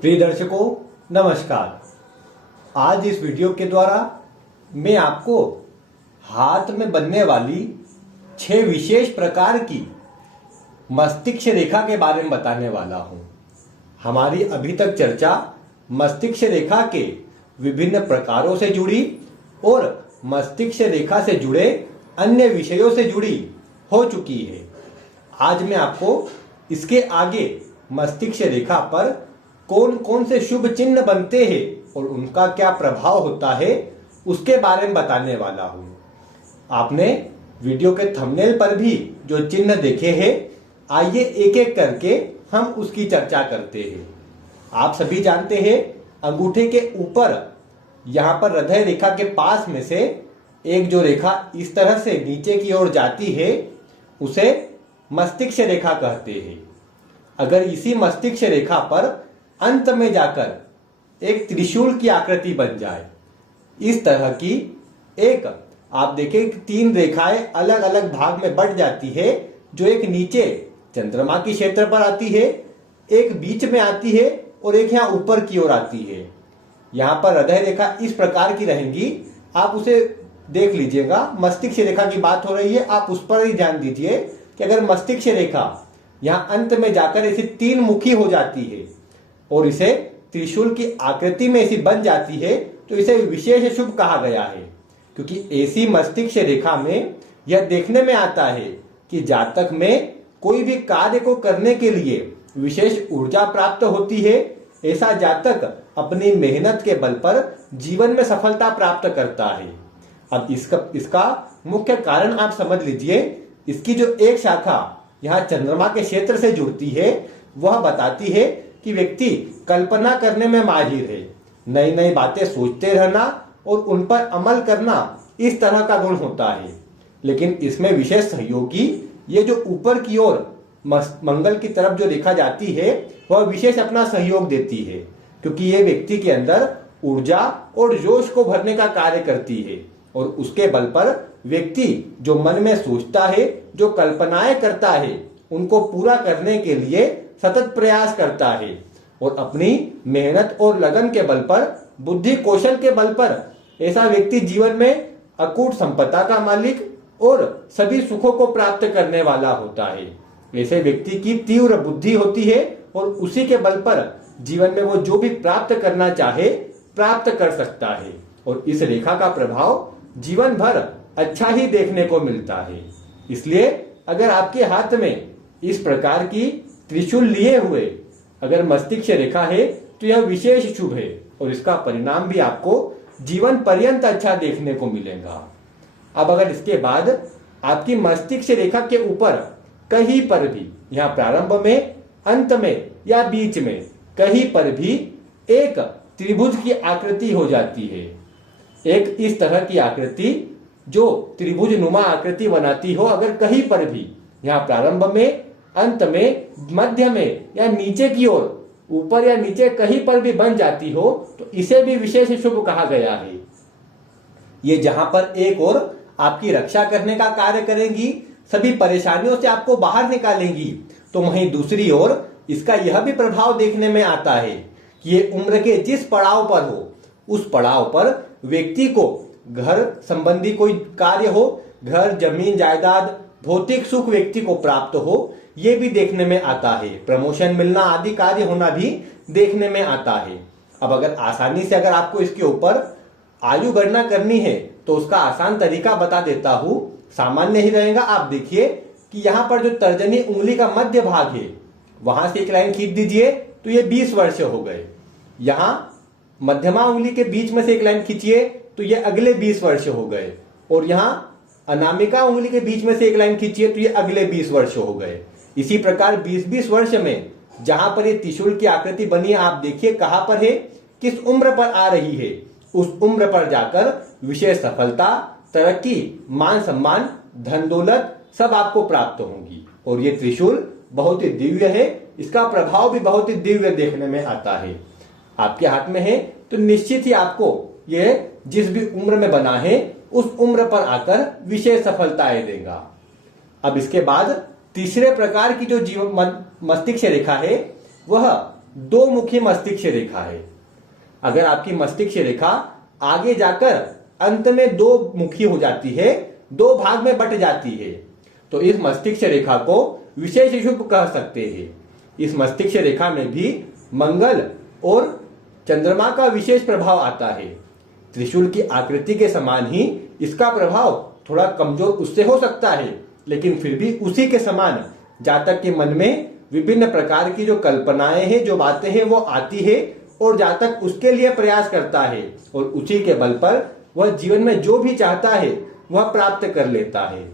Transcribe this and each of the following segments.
प्रिय दर्शकों नमस्कार। आज इस वीडियो के द्वारा मैं आपको हाथ में बनने वाली 6 विशेष प्रकार की मस्तिष्क रेखा के बारे में बताने वाला हूं। हमारी अभी तक चर्चा मस्तिष्क रेखा के विभिन्न प्रकारों से जुड़ी और मस्तिष्क रेखा से जुड़े अन्य विषयों से जुड़ी हो चुकी है। आज मैं आपको इसके आगे मस्तिष्क रेखा पर कौन कौन से शुभ चिन्ह बनते हैं और उनका क्या प्रभाव होता है उसके बारे में बताने वाला हूं। आपने वीडियो के थंबनेल पर भी जो चिन्ह देखे हैं, आइए एक एक करके हम उसकी चर्चा करते हैं। आप सभी जानते हैं अंगूठे के ऊपर यहां पर हृदय रेखा के पास में से एक जो रेखा इस तरह से नीचे की ओर जाती है उसे मस्तिष्क रेखा कहते हैं। अगर इसी मस्तिष्क रेखा पर अंत में जाकर एक त्रिशूल की आकृति बन जाए, इस तरह की एक आप देखें 3 रेखाएं अलग अलग भाग में बढ़ जाती है, जो एक नीचे चंद्रमा की क्षेत्र पर आती है, एक बीच में आती है और एक यहां ऊपर की ओर आती है। यहां पर हृदय रेखा इस प्रकार की रहेंगी, आप उसे देख लीजिएगा। मस्तिष्क रेखा की बात हो रही है, आप उस पर ही ध्यान दीजिए कि अगर मस्तिष्क रेखा यहां अंत में जाकर ऐसी 3 मुखी हो जाती है और इसे त्रिशूल की आकृति में ऐसी बन जाती है तो इसे विशेष शुभ कहा गया है, क्योंकि ऐसी मस्तिष्क रेखा में यह देखने में आता है कि जातक में कोई भी कार्य को करने के लिए विशेष ऊर्जा प्राप्त होती है। ऐसा जातक अपनी मेहनत के बल पर जीवन में सफलता प्राप्त करता है। अब इसका मुख्य कारण आप समझ लीजिए। इसकी जो एक शाखा यहाँ चंद्रमा के क्षेत्र से जुड़ती है वह बताती है कि व्यक्ति कल्पना करने में माहिर है, नई नई बातें सोचते रहना और उन पर अमल करना इस तरह का गुण होता है। लेकिन इसमें विशेष सहयोगी ये जो ऊपर की ओर मंगल की तरफ जो देखा जाती है वह विशेष अपना सहयोग देती है, क्योंकि ये व्यक्ति के अंदर ऊर्जा और जोश को भरने का कार्य करती है और उसके बल पर व्यक्ति जो मन में सोचता है, जो कल्पनाएं करता है, उनको पूरा करने के लिए सतत प्रयास करता है और अपनी मेहनत और लगन के बल पर, बुद्धि कौशल के बल पर ऐसा व्यक्ति जीवन में अकूट संपदा का मालिक और सभी सुखों को प्राप्त करने वाला होता है। ऐसे व्यक्ति की तीव्र बुद्धि होती है और उसी के बल पर जीवन में वो जो भी प्राप्त करना चाहे प्राप्त कर सकता है और इस रेखा का प्रभाव जीवन भर अच्छा ही देखने को मिलता है। इसलिए अगर आपके हाथ में इस प्रकार की त्रिशूल लिए हुए अगर मस्तिष्क रेखा है तो यह विशेष शुभ है और इसका परिणाम भी आपको जीवन पर्यंत अच्छा देखने को मिलेगा। अब अगर इसके बाद आपकी मस्तिष्क रेखा के ऊपर कहीं पर भी, यहाँ प्रारंभ में, अंत में या बीच में कहीं पर भी एक त्रिभुज की आकृति हो जाती है, एक इस तरह की आकृति जो त्रिभुज नुमा आकृति बनाती हो, अगर कहीं पर भी यहाँ प्रारंभ में, अंत में, मध्य में या नीचे की ओर, ऊपर या नीचे कहीं पर भी बन जाती हो तो इसे भी विशेष शुभ कहा गया है। ये जहां पर एक ओर आपकी रक्षा करने का कार्य करेंगी, सभी परेशानियों से आपको बाहर निकालेंगी, तो वहीं दूसरी ओर इसका यह भी प्रभाव देखने में आता है कि ये उम्र के जिस पड़ाव पर हो उस पड़ाव पर व्यक्ति को घर संबंधी कोई कार्य हो, घर, जमीन, जायदाद, भौतिक सुख व्यक्ति को प्राप्त हो, ये भी देखने में आता है। प्रमोशन मिलना आदि कार्य होना भी देखने में आता है। अब अगर आसानी से अगर आपको इसके ऊपर आयु गणना करनी है तो उसका आसान तरीका बता देता हूं, सामान्य ही रहेगा। आप देखिए कि यहाँ पर जो तर्जनी उंगली का मध्य भाग है वहां से एक लाइन खींच दीजिए तो ये 20 वर्ष हो गए। यहाँ मध्यमा उंगली के बीच में से एक लाइन खींचिए तो ये अगले 20 वर्ष हो गए और यहाँ अनामिका उंगली के बीच में से एक लाइन खींचिए तो ये अगले 20 वर्ष हो गए। इसी प्रकार 20-20 वर्ष में जहां पर ये त्रिशूल की आकृति बनी है, आप देखिए कहां पर है, किस उम्र पर आ रही है, उस उम्र पर जाकर विशेष सफलता, तरक्की, मान सम्मान, धन दौलत सब आपको प्राप्त होंगी। और ये त्रिशूल बहुत ही दिव्य है, इसका प्रभाव भी बहुत ही दिव्य देखने में आता है। आपके हाथ में है तो निश्चित ही आपको ये जिस भी उम्र में बना है उस उम्र पर आकर विशेष सफलताएं देगा। अब इसके बाद तीसरे प्रकार की जो जीवन मस्तिष्क रेखा है वह दो मुखी मस्तिष्क रेखा है। अगर आपकी मस्तिष्क रेखा आगे जाकर अंत में दो मुखी हो जाती है, दो भाग में बट जाती है, तो इस मस्तिष्क रेखा को विशेष शुभ कह सकते हैं। इस मस्तिष्क रेखा में भी मंगल और चंद्रमा का विशेष प्रभाव आता है। त्रिशूल की आकृति के समान ही इसका प्रभाव थोड़ा कमजोर उससे हो सकता है, लेकिन फिर भी उसी के समान जातक के मन में विभिन्न प्रकार की जो कल्पनाएं हैं, जो बातें हैं, वो आती है और जातक उसके लिए प्रयास करता है और उसी के बल पर वह जीवन में जो भी चाहता है वह प्राप्त कर लेता है।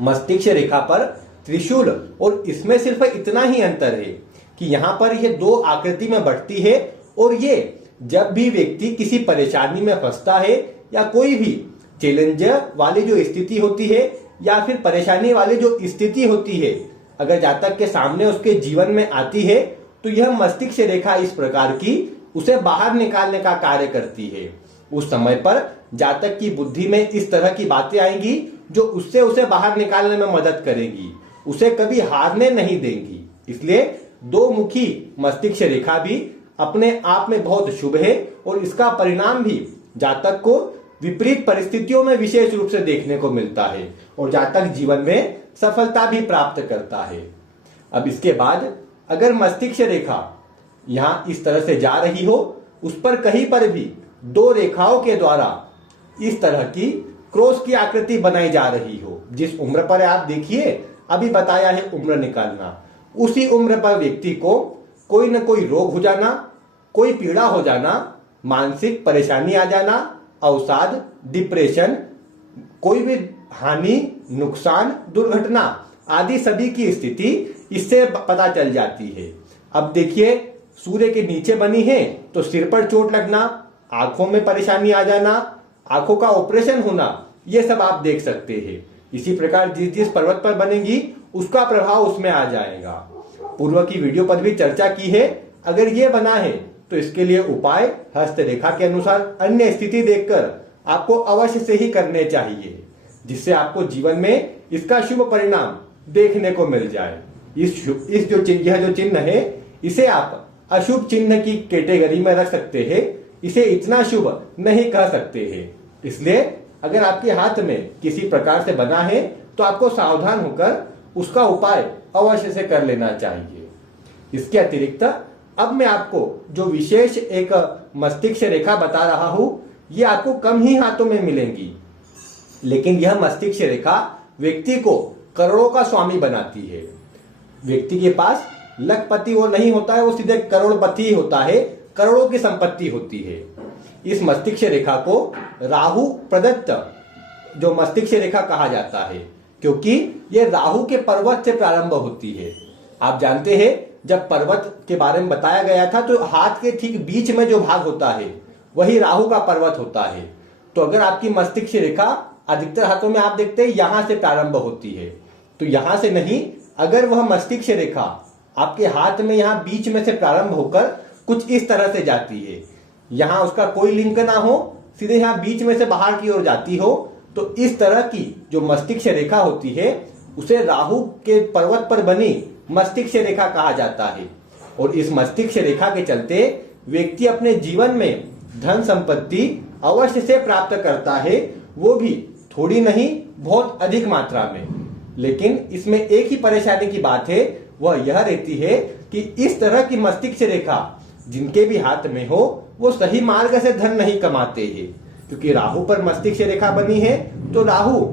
मस्तिष्क रेखा पर त्रिशूल और इसमें सिर्फ इतना ही अंतर है कि यहाँ पर यह दो आकृति में बढ़ती है और ये जब भी व्यक्ति किसी परेशानी में फंसता है या कोई भी चैलेंज वाली जो स्थिति होती है या फिर परेशानी वाली जो स्थिति होती है, अगर जातक के सामने उसके जीवन में आती है तो यह मस्तिष्क रेखा इस प्रकार की उसे बाहर निकालने का कार्य करती है। उस समय पर जातक की बुद्धि में इस तरह की बातें आएंगी जो उससे उसे बाहर निकालने में मदद करेंगी, उसे कभी हारने नहीं देंगी। इसलिए दो मुखी मस्तिष्क रेखा भी अपने आप में बहुत शुभ है और इसका परिणाम भी जातक को विपरीत परिस्थितियों में विशेष रूप से देखने को मिलता है और जातक जीवन में सफलता भी प्राप्त करता है। अब इसके बाद अगर मस्तिष्क रेखा यहां इस तरह से जा रही हो, उस पर कहीं पर भी दो रेखाओं के द्वारा इस तरह की क्रॉस की आकृति बनाई जा रही हो, जिस उम्र पर आप देखिए अभी बताया है उम्र निकालना, उसी उम्र पर व्यक्ति को कोई न कोई रोग हो जाना, कोई पीड़ा हो जाना, मानसिक परेशानी आ जाना, अवसाद, डिप्रेशन, कोई भी हानि, नुकसान, दुर्घटना आदि सभी की स्थिति इससे पता चल जाती है। अब देखिए सूर्य के नीचे बनी है तो सिर पर चोट लगना, आंखों में परेशानी आ जाना, आंखों का ऑपरेशन होना, ये सब आप देख सकते हैं। इसी प्रकार जिस जिस पर्वत पर बनेगी उसका प्रभाव उसमें आ जाएगा। पूर्व की वीडियो पर भी चर्चा की है, अगर ये बना है तो इसके लिए उपाय हस्तरेखा के अनुसार अन्य स्थिति देखकर आपको अवश्य से ही करने चाहिए, जिससे आपको जीवन में इसका शुभ परिणाम देखने को मिल जाए। यह जो चिन्ह है इसे आप अशुभ चिन्ह की कैटेगरी में रख सकते हैं, इसे इतना शुभ नहीं कह सकते हैं। इसलिए अगर आपके हाथ में किसी प्रकार से बना है तो आपको सावधान होकर उसका उपाय अवश्य से कर लेना चाहिए। इसके अतिरिक्त अब मैं आपको जो विशेष एक मस्तिष्क रेखा बता रहा हूं, ये आपको कम ही हाथों में मिलेंगी, लेकिन यह मस्तिष्क रेखा व्यक्ति को करोड़ों का स्वामी बनाती है। व्यक्ति के पास लखपति वो नहीं होता है, वो सीधे करोड़पति ही होता है, करोड़ों की संपत्ति होती है। इस मस्तिष्क रेखा को राहु प्रदत्त जो मस्तिष्क रेखा कहा जाता है, क्योंकि ये राहु के पर्वत से प्रारंभ होती है। आप जानते हैं जब पर्वत के बारे में बताया गया था तो हाथ के ठीक बीच में जो भाग होता है वही राहु का पर्वत होता है। तो अगर आपकी मस्तिष्क रेखा अधिकतर हाथों में आप देखते हैं यहां से प्रारंभ होती है, तो यहां से नहीं, अगर वह मस्तिष्क रेखा आपके हाथ में यहां बीच में से प्रारंभ होकर कुछ इस तरह से जाती है, यहां उसका कोई लिंक ना हो, सीधे यहां बीच में से बाहर की ओर जाती हो, तो इस तरह की जो मस्तिष्क रेखा होती है उसे राहु के पर्वत पर बनी मस्तिष्क रेखा कहा जाता है। और इस मस्तिष्क रेखा के चलते व्यक्ति अपने जीवन में धन संपत्ति अवश्य से प्राप्त करता है, वो भी थोड़ी नहीं बहुत अधिक मात्रा में। लेकिन इसमें एक ही परेशानी की बात है, वह यह रहती है कि इस तरह की मस्तिष्क रेखा जिनके भी हाथ में हो वो सही मार्ग से धन नहीं कमाते हैं, क्योंकि राहु पर मस्तिष्क रेखा बनी है तो राहु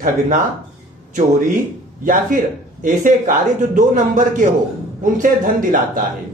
ठगना, चोरी या फिर ऐसे कार्य जो 2 नंबर के हो उनसे धन दिलाता है।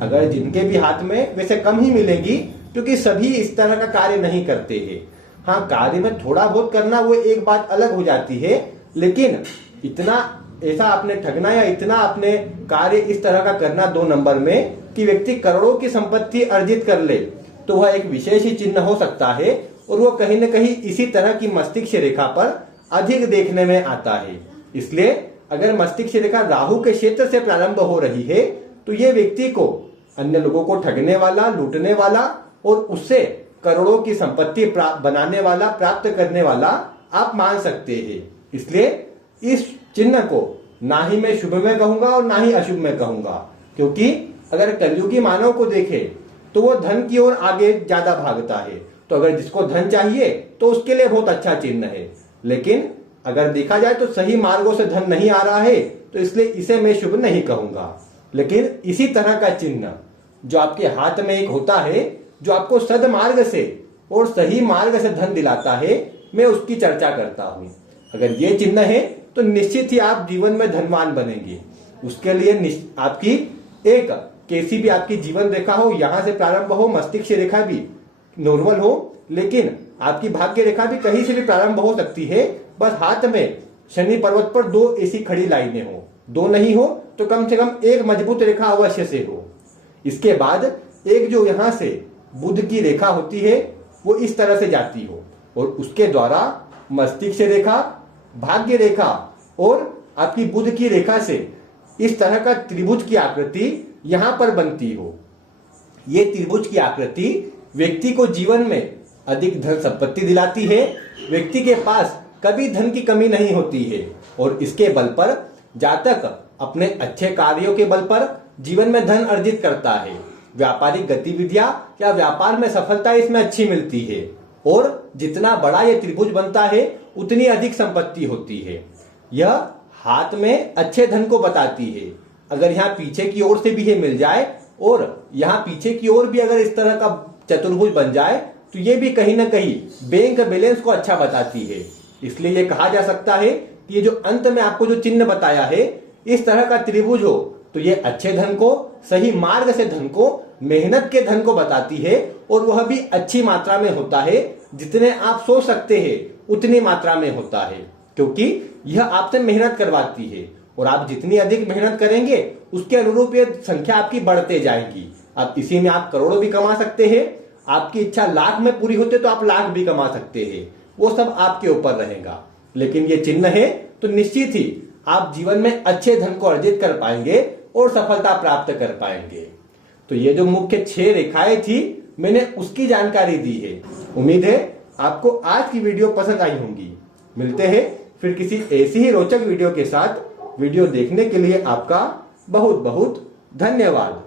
अगर जिनके भी हाथ में वैसे कम ही मिलेगी, क्योंकि सभी इस तरह का कार्य नहीं करते हैं। हाँ, कार्य में थोड़ा बहुत करना वो एक बात अलग हो जाती है, लेकिन इतना ऐसा आपने ठगना या इतना आपने कार्य इस तरह का करना 2 नंबर में कि व्यक्ति करोड़ों की संपत्ति अर्जित कर ले, तो वह एक विशेष ही चिन्ह हो सकता है और वो कहीं न कहीं इसी तरह की मस्तिष्क रेखा पर अधिक देखने में आता है। इसलिए अगर मस्तिष्क रेखा राहु के क्षेत्र से प्रारंभ हो रही है तो ये व्यक्ति को अन्य लोगों को ठगने वाला, लूटने वाला और उससे करोड़ों की संपत्ति बनाने वाला, प्राप्त करने वाला आप मान सकते हैं। इसलिए इस चिन्ह को ना ही मैं शुभ में कहूंगा और ना ही अशुभ में कहूंगा, क्योंकि अगर कलयुगी मानव को देखे तो वो धन की ओर आगे ज्यादा भागता है। तो अगर जिसको धन चाहिए तो उसके लिए बहुत अच्छा चिन्ह है। लेकिन अगर देखा जाए तो सही मार्गों से धन नहीं आ रहा है तो इसलिए इसे मैं शुभ नहीं कहूंगा। लेकिन इसी तरह का चिन्ह जो आपके हाथ में एक होता है, जो आपको सदमार्ग से और सही मार्ग से धन दिलाता है, मैं उसकी चर्चा करता हूं। अगर ये चिन्ह है तो निश्चित ही आप जीवन में धनवान बनेंगे। उसके लिए आपकी एक कैसी भी आपकी जीवन रेखा हो, यहां से प्रारंभ हो, मस्तिष्क रेखा भी नॉर्मल हो, लेकिन आपकी भाग्य रेखा भी कहीं से भी प्रारंभ हो सकती है। बस हाथ में शनि पर्वत पर 2 ऐसी खड़ी लाइनें हो, 2 नहीं हो तो कम से कम एक मजबूत रेखा अवश्य से हो। इसके बाद एक जो यहां से बुध की रेखा होती है वो इस तरह से जाती हो और उसके द्वारा मस्तिष्क रेखा, भाग्य रेखा और आपकी बुध की रेखा से इस तरह का त्रिभुज की आकृति यहां पर बनती हो। ये त्रिभुज की आकृति व्यक्ति को जीवन में अधिक धन संपत्ति दिलाती है। व्यक्ति के पास कभी धन की कमी नहीं होती है और इसके बल पर जातक अपने अच्छे कार्यों के बल पर जीवन में धन अर्जित करता है। व्यापारिक गतिविधियां या व्यापार में सफलता इसमें अच्छी मिलती है और जितना बड़ा ये त्रिभुज बनता है उतनी अधिक संपत्ति होती है। यह हाथ में अच्छे धन को बताती है। अगर यहाँ पीछे की ओर से भी ये मिल जाए और यहाँ पीछे की ओर भी अगर इस तरह का चतुर्भुज बन जाए तो ये भी कहीं ना कहीं बैंक बैलेंस को अच्छा बताती है। इसलिए ये कहा जा सकता है कि ये जो अंत में आपको जो चिन्ह बताया है, इस तरह का त्रिभुज हो तो ये अच्छे धन को, सही मार्ग से धन को, मेहनत के धन को बताती है और वह भी अच्छी मात्रा में होता है। जितने आप सोच सकते हैं उतनी मात्रा में होता है, क्योंकि यह आपसे मेहनत करवाती है और आप जितनी अधिक मेहनत करेंगे उसके अनुरूप ये संख्या आपकी बढ़ते जाएगी। अब इसी में आप करोड़ों भी कमा सकते हैं। आपकी इच्छा लाख में पूरी होते तो आप लाख भी कमा सकते हैं, वो सब आपके ऊपर रहेगा। लेकिन ये चिन्ह है तो निश्चित ही आप जीवन में अच्छे धन को अर्जित कर पाएंगे और सफलता प्राप्त कर पाएंगे। तो ये जो मुख्य 6 रेखाएं थी, मैंने उसकी जानकारी दी है। उम्मीद है आपको आज की वीडियो पसंद आई होंगी। मिलते हैं फिर किसी ऐसी ही रोचक वीडियो के साथ। वीडियो देखने के लिए आपका बहुत बहुत धन्यवाद।